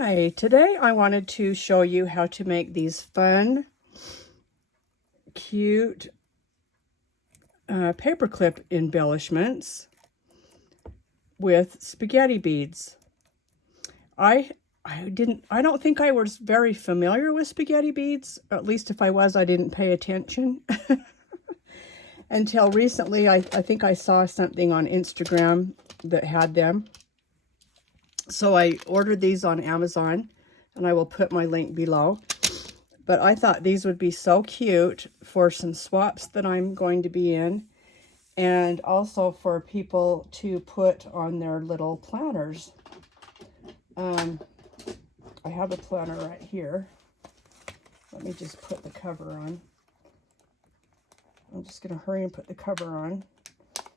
Hi, today I wanted to show you how to make these fun, cute paperclip embellishments with spaghetti beads. I don't think I was very familiar with spaghetti beads. At least if I was, I didn't pay attention. Until recently, I think I saw something on Instagram that had them. So I ordered these on Amazon, and I will put my link below. But I thought these would be so cute for some swaps that I'm going to be in, and also for people to put on their little planners. I have a planner right here. Let me just put the cover on. I'm just going to hurry and put the cover on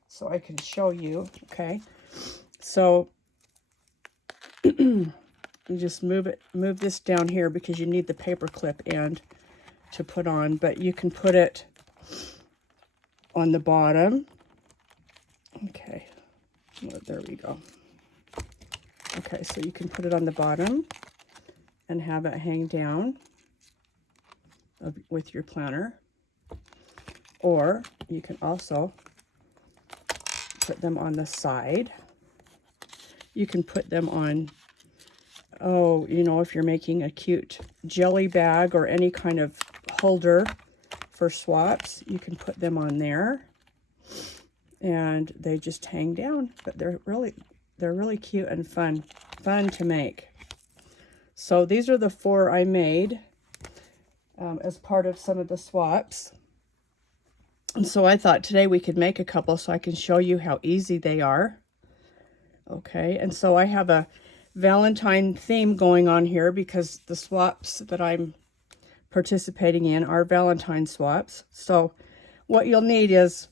so I can show you. Okay, so you just move this down here because you need the paper clip end to put on, but you can put it on the bottom. Okay, well, there we go. Okay, so you can put it on the bottom and have it hang down with your planner, or you can also put them on the side. You can put them on, oh, you know, if you're making a cute jelly bag or any kind of holder for swaps, you can put them on there, and they just hang down. But they're really cute and fun to make. So these are the 4 I made as part of some of the swaps. And so I thought today we could make a couple so I can show you how easy they are. Okay, and so I have a Valentine theme going on here because the swaps that I'm participating in are Valentine swaps. So what you'll need is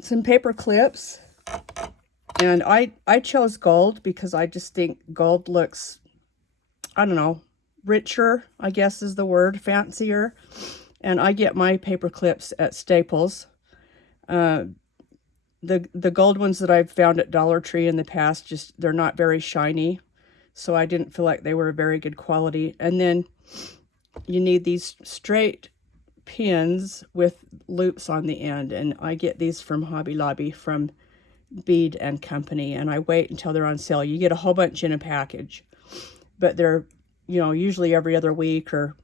some paper clips, and I chose gold because I just think gold looks, I don't know, richer, I guess is the word, fancier. And I get my paper clips at Staples. The gold ones that I've found at Dollar Tree in the past, just they're not very shiny, so I didn't feel like they were very good quality. And then you need these straight pins with loops on the end, and I get these from Hobby Lobby from Bead and Company, and I wait until they're on sale. You get a whole bunch in a package, but they're, you know, usually every other week or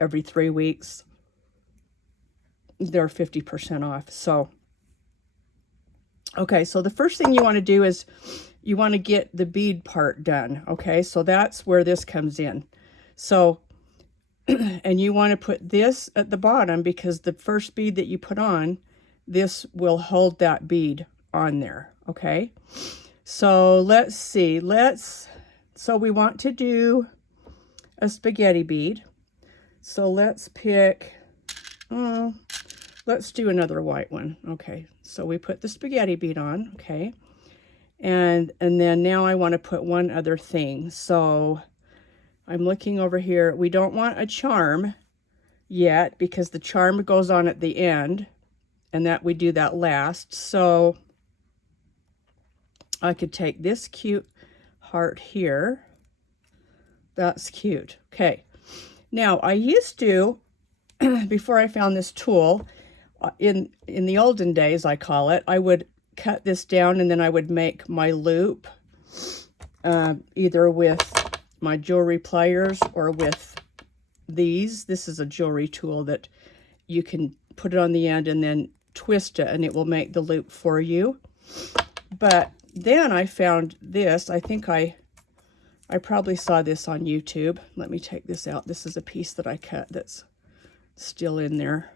every 3 weeks. They're 50% off. So okay, so the first thing you want to do is you want to get the bead part done. Okay, so that's where this comes in. So, and you want to put this at the bottom because the first bead that you put on, this will hold that bead on there. Okay, so let's see. So we want to do a spaghetti bead. So let's pick, let's do another white one. Okay, so we put the spaghetti bead on, okay? And then now I want to put one other thing. So I'm looking over here. We don't want a charm yet because the charm goes on at the end, and that we do that last. So I could take this cute heart here. That's cute. Okay. Now I used to, before I found this tool, in the olden days, I call it, I would cut this down and then I would make my loop either with my jewelry pliers or with these. This is a jewelry tool that you can put it on the end and then twist it and it will make the loop for you. But then I found this. I think I probably saw this on YouTube. Let me take this out. This is a piece that I cut that's still in there.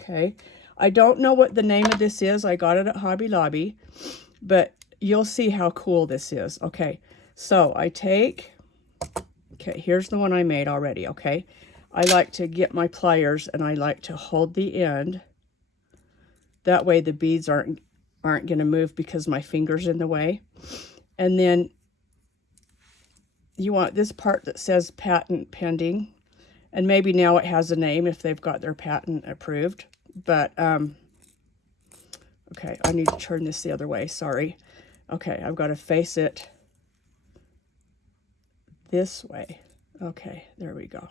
Okay, I don't know what the name of this is. I got it at Hobby Lobby, but you'll see how cool this is. Okay, so I take, okay, here's the one I made already, okay? I like to get my pliers and I like to hold the end. That way the beads aren't going to move because my finger's in the way. And then you want this part that says patent pending. And maybe now it has a name if they've got their patent approved. But, okay, I need to turn this the other way, sorry. Okay, I've got to face it this way. Okay, there we go.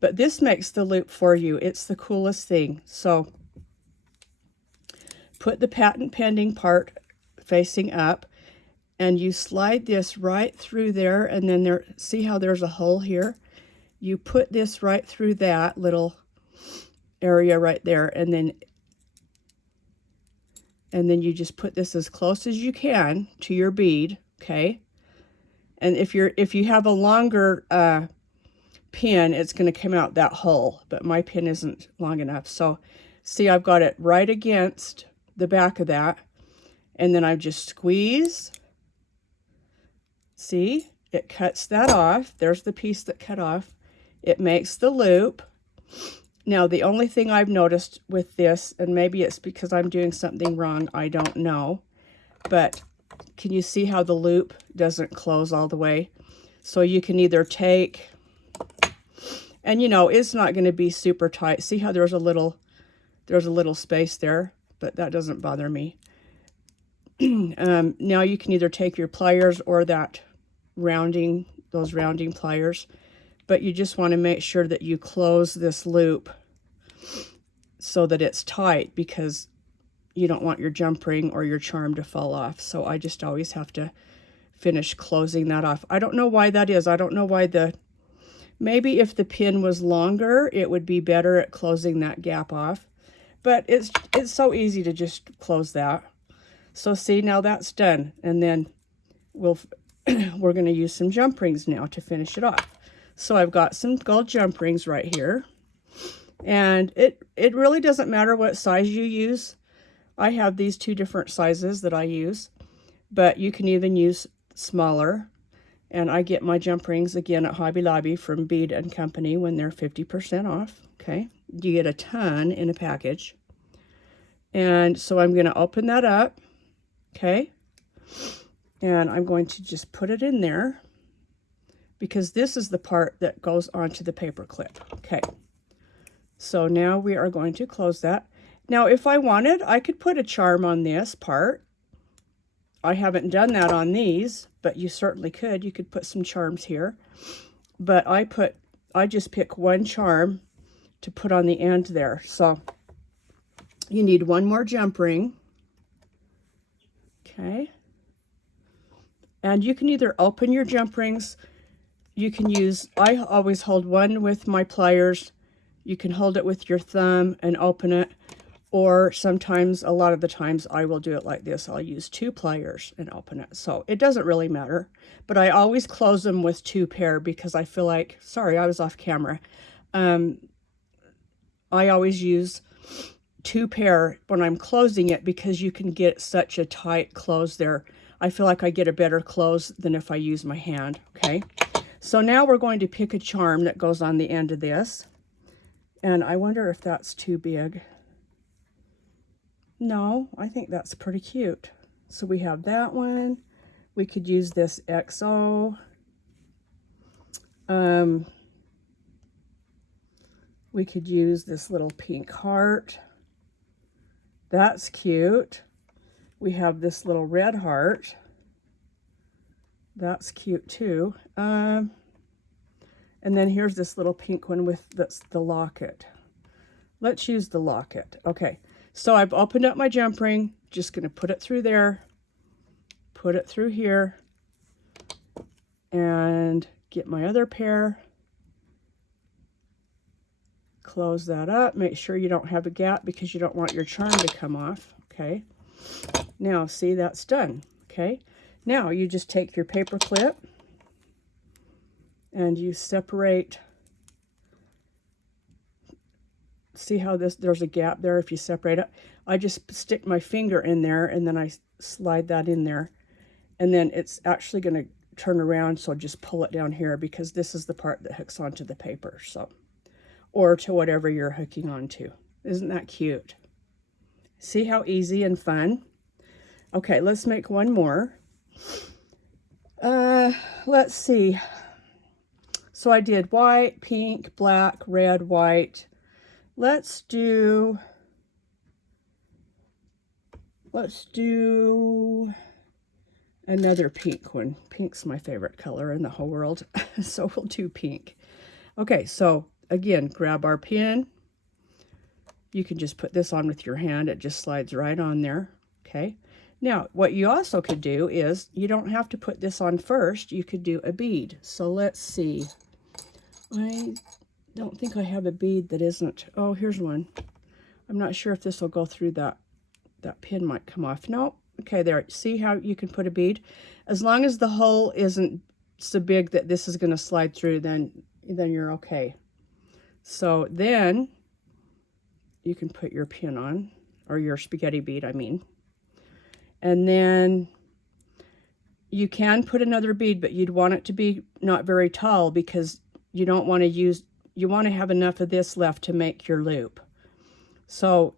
But this makes the loop for you. It's the coolest thing. So put the patent pending part facing up, and you slide this right through there, and then there, see how there's a hole here? You put this right through that little area right there, and then you just put this as close as you can to your bead, okay? And if you have a longer pin, it's going to come out that hole, but my pin isn't long enough. So see, I've got it right against the back of that, and then I just squeeze. See, it cuts that off. There's the piece that cut off. It makes the loop. Now, the only thing I've noticed with this, and maybe it's because I'm doing something wrong, I don't know, but can you see how the loop doesn't close all the way? So you can either take, and you know, it's not going to be super tight. See how there's a little space there, but that doesn't bother me. Now you can either take your pliers or that those rounding pliers, but you just want to make sure that you close this loop so that it's tight, because you don't want your jump ring or your charm to fall off. So I just always have to finish closing that off. I don't know why that is. I don't know why maybe if the pin was longer, it would be better at closing that gap off, but it's so easy to just close that. So see, now that's done, and then we're going to use some jump rings now to finish it off. So I've got some gold jump rings right here, and it really doesn't matter what size you use. I have these two different sizes that I use, but you can even use smaller. And I get my jump rings again at Hobby Lobby from Bead and Company when they're 50% off. Okay, you get a ton in a package. And so I'm going to open that up. Okay, and I'm going to just put it in there, because this is the part that goes onto the paper clip. Okay, so now we are going to close that. Now, if I wanted, I could put a charm on this part. I haven't done that on these, but you certainly could. You could put some charms here. But I just pick one charm to put on the end there. So you need one more jump ring. Okay. And you can either open your jump rings. You can use, I always hold one with my pliers. You can hold it with your thumb and open it. Or sometimes, a lot of the times, I will do it like this. I'll use two pliers and open it. So it doesn't really matter. But I always close them with two pair, because I feel like, sorry, I was off camera. I always use two pair when I'm closing it, because you can get such a tight close there. I feel like I get a better close than if I use my hand. Okay. So now we're going to pick a charm that goes on the end of this. And I wonder if that's too big. No, I think that's pretty cute. So we have that one. We could use this XO. We could use this little pink heart. That's cute. We have this little red heart. That's cute too. And then here's this little pink one with the locket. Let's use the locket. Okay. So I've opened up my jump ring, just going to put it through there, put it through here, and get my other pair, close that up, make sure you don't have a gap because you don't want your charm to come off. Okay, now see, that's done. Okay, now you just take your paper clip and you separate. See how there's a gap there if you separate it? I just stick my finger in there, and then I slide that in there, and then it's actually going to turn around, so just pull it down here, because this is the part that hooks onto the paper, so, or to whatever you're hooking onto. Isn't that cute? See how easy and fun? Okay, let's make one more. Let's see. So I did white, pink, black, red, white. Let's do another pink one. Pink's my favorite color in the whole world, so we'll do pink. Okay, so again, grab our pin. You can just put this on with your hand. It just slides right on there, okay? Now, what you also could do is, you don't have to put this on first. You could do a bead. So let's see. I don't think I have a bead that isn't. Oh, here's one. I'm not sure if this will go through that. That pin might come off. No. Okay, there. See how you can put a bead? As long as the hole isn't so big that this is going to slide through, then you're okay. So then you can put your pin on, or your spaghetti bead, I mean. And then you can put another bead, but you'd want it to be not very tall, because you don't want to use, you want to have enough of this left to make your loop. So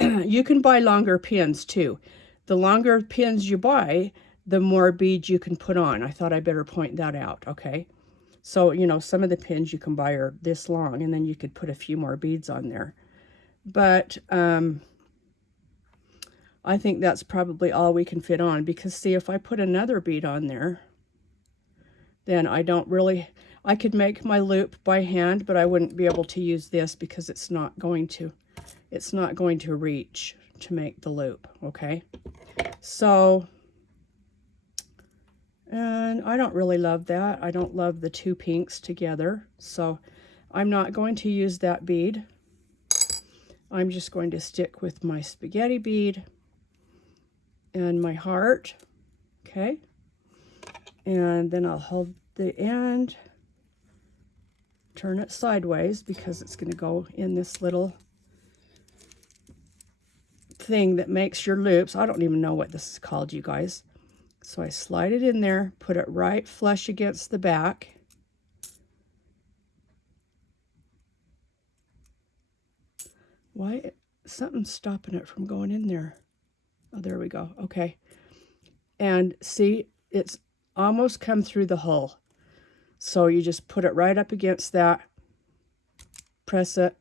you can buy longer pins too. The longer pins you buy, the more beads you can put on. I thought I better point that out, okay? So, you know, some of the pins you can buy are this long, and then you could put a few more beads on there. But I think that's probably all we can fit on, because see, if I put another bead on there, then I could make my loop by hand, but I wouldn't be able to use this because it's not going to reach to make the loop, okay? So, and I don't really love that. I don't love the two pinks together, so I'm not going to use that bead. I'm just going to stick with my spaghetti bead and my heart, okay? And then I'll hold the end, turn it sideways, because it's going to go in this little thing that makes your loops. I don't even know what this is called, you guys. So I slide it in there, put it right flush against the back. Why? Something's stopping it from going in there. Oh, there we go. Okay. And see, it's almost come through the hole. So you just put it right up against that, press it,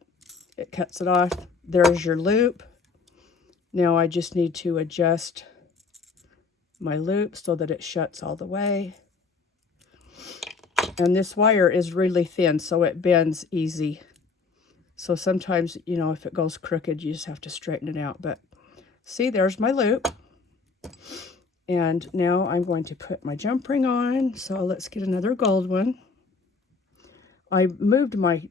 it cuts it off. There's your loop. Now I just need to adjust my loop so that it shuts all the way. And this wire is really thin, so it bends easy. So sometimes, you know, if it goes crooked, you just have to straighten it out. But see, there's my loop. And now I'm going to put my jump ring on. So let's get another gold one. I moved my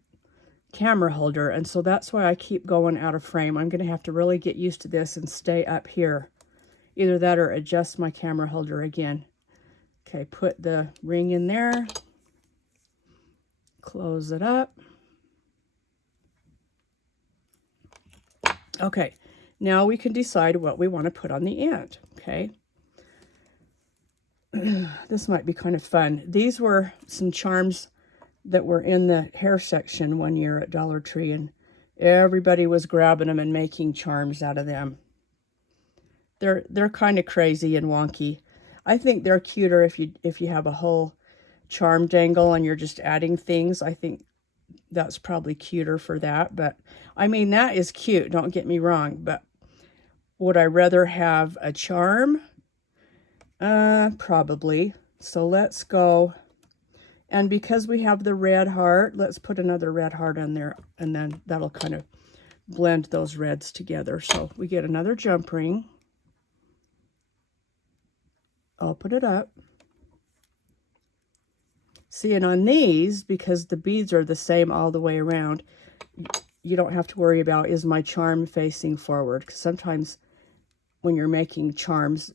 camera holder, and so that's why I keep going out of frame. I'm going to have to really get used to this and stay up here. Either that or adjust my camera holder again. Okay, put the ring in there. Close it up. Okay, now we can decide what we want to put on the end, okay? This might be kind of fun. These were some charms that were in the hair section one year at Dollar Tree, and everybody was grabbing them and making charms out of them. They're kind of crazy and wonky. I think they're cuter if you have a whole charm dangle and you're just adding things. I think that's probably cuter for that. But I mean, that is cute, don't get me wrong, but would I rather have a charm? Probably. So let's go. And because we have the red heart, let's put another red heart on there, and then that'll kind of blend those reds together. So we get another jump ring. Open it up. See, and on these, because the beads are the same all the way around, you don't have to worry about, is my charm facing forward? Because sometimes when you're making charms,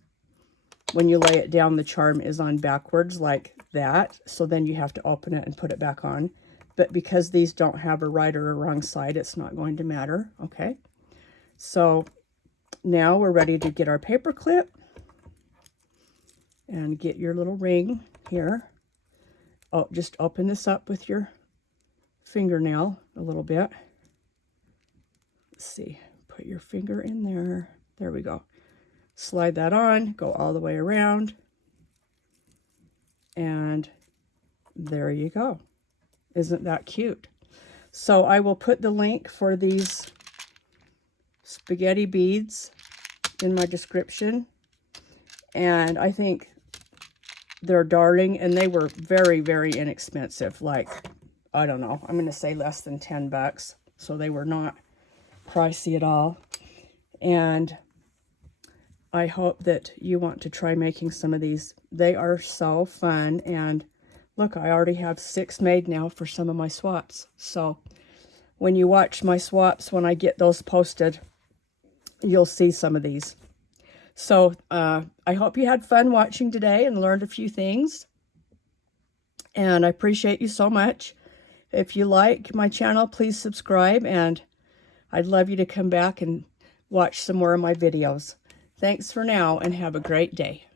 when you lay it down, the charm is on backwards like that. So then you have to open it and put it back on. But because these don't have a right or a wrong side, it's not going to matter. Okay. So now we're ready to get our paper clip and get your little ring here. Oh, just open this up with your fingernail a little bit. Let's see. Put your finger in there. There we go. Slide that on, go all the way around, and there you go. Isn't that cute? So I will put the link for these spaghetti beads in my description, and I think they're darling, and they were very, very inexpensive. Like, I don't know, I'm going to say less than 10 bucks. So they were not pricey at all. And I hope that you want to try making some of these. They are so fun. And look, I already have 6 made now for some of my swaps. So when you watch my swaps, when I get those posted, you'll see some of these. So I hope you had fun watching today and learned a few things. And I appreciate you so much. If you like my channel, please subscribe, and I'd love you to come back and watch some more of my videos. Thanks for now, and have a great day.